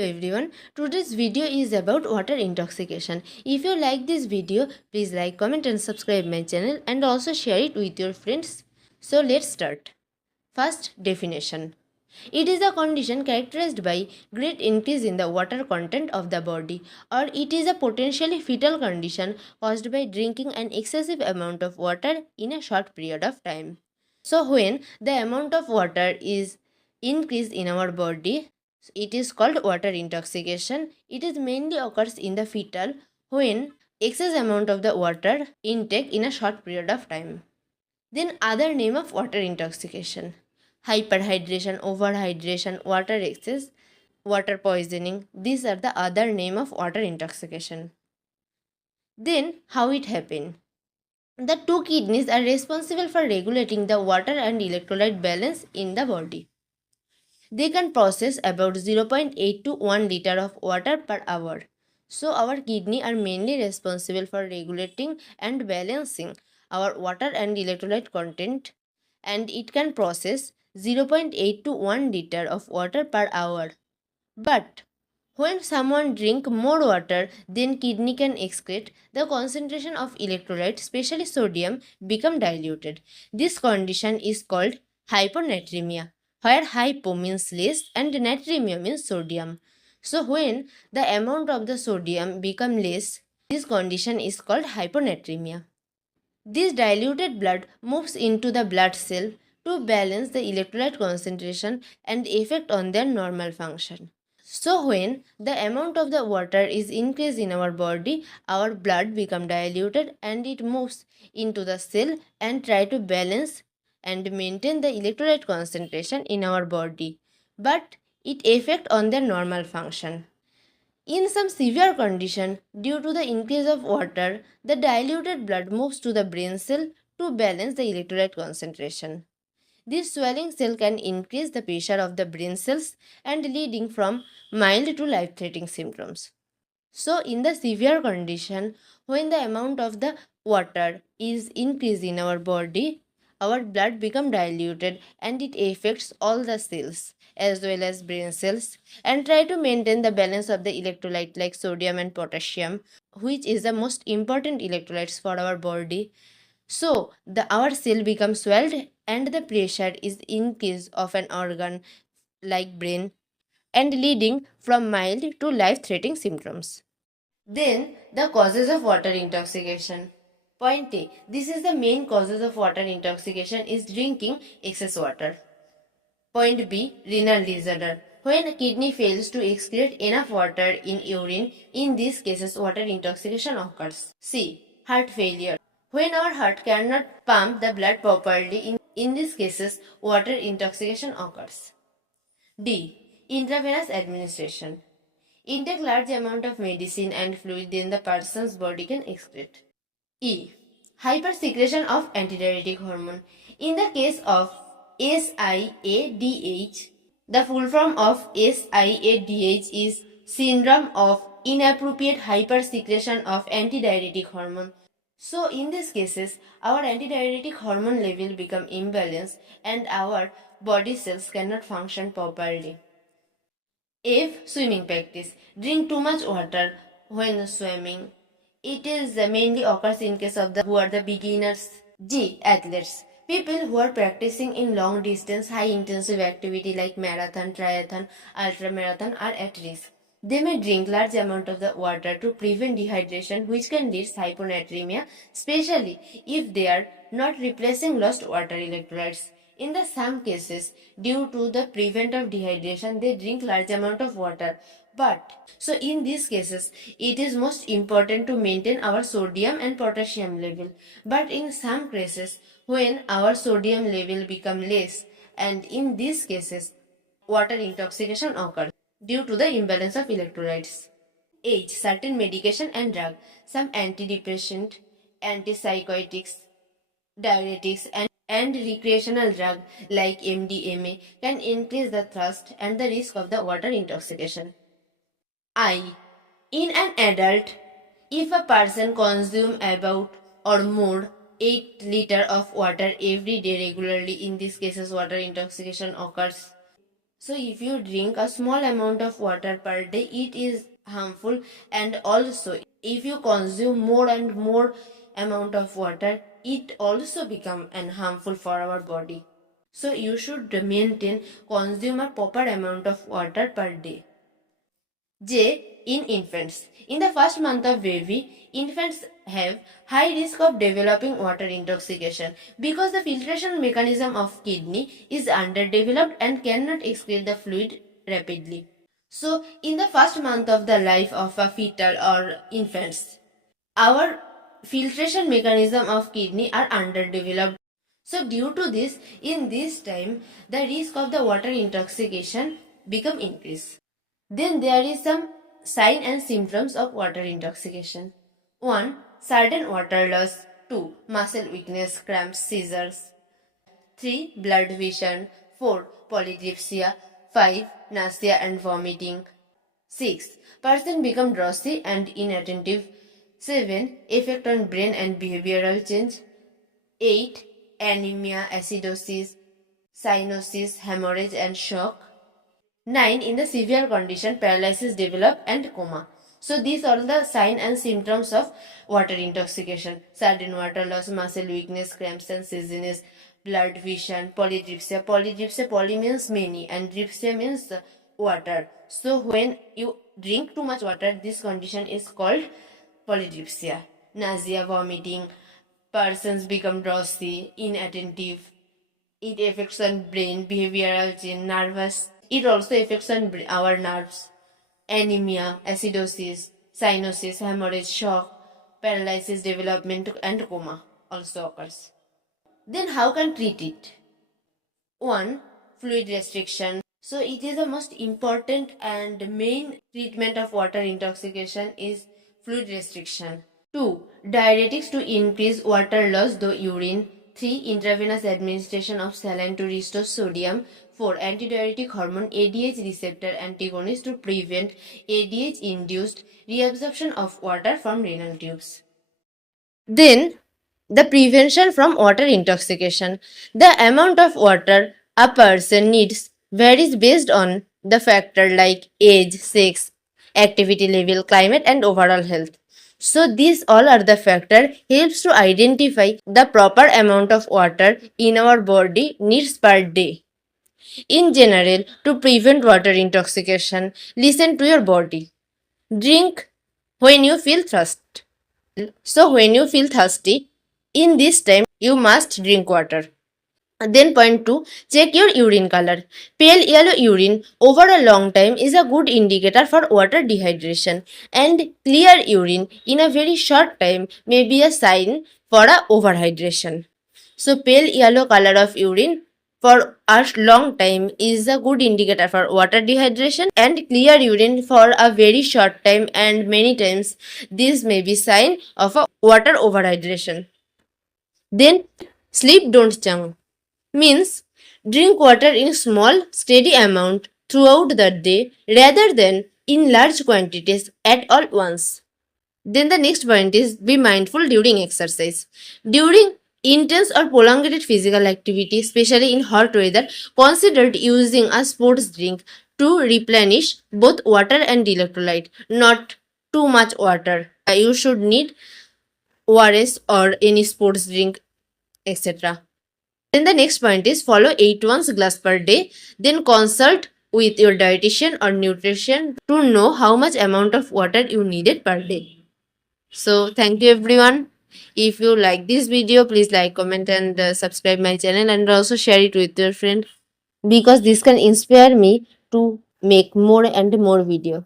Hello everyone, today's video is about water intoxication. If you like this video, please like, comment and subscribe my channel and also share it with your friends. So let's start. First, definition. It is a condition characterized by great increase in the water content of the body, or it is a potentially fetal condition caused by drinking an excessive amount of water in a short period of time. So when the amount of water is increased in our body, it is called water intoxication. It is mainly occurs in the fetal when excess amount of the water intake in a short period of time. Then other name of water intoxication: hyperhydration, overhydration, water excess, water poisoning. These are the other name of water intoxication. Then how it happen? The two kidneys are responsible for regulating the water and electrolyte balance in the body. They can process about 0.8 to 1 liter of water per hour. So our kidney are mainly responsible for regulating and balancing our water and electrolyte content, and it can process 0.8 to 1 liter of water per hour. But when someone drink more water than kidney can excrete, the concentration of electrolyte, especially sodium, become diluted. This condition is called hyponatremia, where hypo means less and natremia means sodium. So when the amount of the sodium become less, this condition is called hyponatremia. This diluted blood moves into the blood cell to balance the electrolyte concentration and effect on their normal function. So when the amount of the water is increased in our body, our blood become diluted and it moves into the cell and try to balance and maintain the electrolyte concentration in our body. But it affect on their normal function. In some severe condition, due to the increase of water, the diluted blood moves to the brain cell to balance the electrolyte concentration. This swelling cell can increase the pressure of the brain cells and leading from mild to life-threatening symptoms. So in the severe condition, when the amount of the water is increased in our body, our blood become diluted and it affects all the cells as well as brain cells and try to maintain the balance of the electrolyte like sodium and potassium, which is the most important electrolytes for our body. So our cell becomes swelled and the pressure is increased of an organ like brain and leading from mild to life-threatening symptoms. Then the causes of water intoxication. Point A. This is the main causes of water intoxication is drinking excess water. Point B. Renal disorder. When a kidney fails to excrete enough water in urine, in these cases water intoxication occurs. C. Heart failure. When our heart cannot pump the blood properly, in these cases water intoxication occurs. D. Intravenous administration. Intake large amount of medicine and fluid than the person's body can excrete. E. Hypersecretion of antidiuretic hormone. In the case of SIADH, the full form of SIADH is syndrome of inappropriate hypersecretion of antidiuretic hormone. So in these cases, our antidiuretic hormone level become imbalanced and our body cells cannot function properly. If swimming practice, drink too much water when swimming. It is mainly occurs in case of the who are the beginners. G. Athletes. People who are practicing in long distance high intensive activity like marathon, triathlon, ultra marathon are at risk. They may drink large amount of the water to prevent dehydration, which can lead to hyponatremia, especially if they are not replacing lost water electrolytes. In the some cases, due to the prevent of dehydration, they drink large amount of water. But so in these cases, it is most important to maintain our sodium and potassium level. But in some cases, when our sodium level become less, and in these cases, water intoxication occurs due to the imbalance of electrolytes. H. Certain medication and drug. Some antidepressant, antipsychotics, diuretics and recreational drug like MDMA can increase the thirst and the risk of the water intoxication. I. In an adult, if a person consumes about or more 8 liters of water every day regularly, in these cases water intoxication occurs. So if you drink a small amount of water per day, it is harmful, and also if you consume more and more amount of water, it also become harmful for our body. So you should maintain consume a proper amount of water per day. J. In infants. In the first month of baby, infants have high risk of developing water intoxication because the filtration mechanism of kidney is underdeveloped and cannot excrete the fluid rapidly. So, in the first month of the life of a fetal or infants, our filtration mechanism of kidney are underdeveloped. So, due to this, in this time, the risk of the water intoxication become increased. Then there is some sign and symptoms of water intoxication. 1. Sudden water loss. 2. Muscle weakness, cramps, seizures. 3. Blood vision. 4. Polydipsia. 5. Nausea and vomiting. 6. Person become drowsy and inattentive. 7. Effect on brain and behavioral change. 8. Anemia, acidosis, cyanosis, hemorrhage and shock. 9. In the severe condition, paralysis develop and coma. So these are the signs and symptoms of water intoxication. Sudden water loss, muscle weakness, cramps and dizziness, blood vision, polydipsia. Polydipsia, poly means many and dipsia means water. So when you drink too much water, this condition is called polydipsia. Nausea, vomiting, persons become drowsy, inattentive. It affects on brain, behavioral change, nervous. It also affects on our nerves. Anemia, acidosis, cyanosis, hemorrhage, shock, paralysis, development and coma also occurs. Then how can treat it? 1. Fluid restriction. So it is the most important and main treatment of water intoxication is fluid restriction. 2. Diuretics to increase water loss through urine. 3. Intravenous administration of saline to restore sodium. 4. Antidiuretic hormone ADH receptor antagonist to prevent ADH-induced reabsorption of water from renal tubes. Then, the prevention from water intoxication. The amount of water a person needs varies based on the factor like age, sex, activity level, climate and overall health. So these all are the factor helps to identify the proper amount of water in our body needs per day. In general, to prevent water intoxication, listen to your body. Drink when you feel thirst. So when you feel thirsty, in this time you must drink water. Then point 2, check your urine color. Pale yellow urine over a long time is a good indicator for water dehydration, and clear urine in a very short time may be a sign for a overhydration. So pale yellow color of urine for a long time is a good indicator for water dehydration, and clear urine for a very short time and many times this may be sign of a water overhydration. Then sleep don't jump means drink water in small steady amount throughout the day rather than in large quantities at all once. Then the next point is be mindful during exercise. During intense or prolonged physical activity, especially in hot weather, consider using a sports drink to replenish both water and electrolyte, not too much water. You should need ORS or any sports drink, etc. Then the next point is follow 8 ounce glass per day. Then consult with your dietitian or nutrition to know how much amount of water you needed per day. So thank you everyone. If you like this video, please like, comment and subscribe my channel, and also share it with your friend because this can inspire me to make more and more video.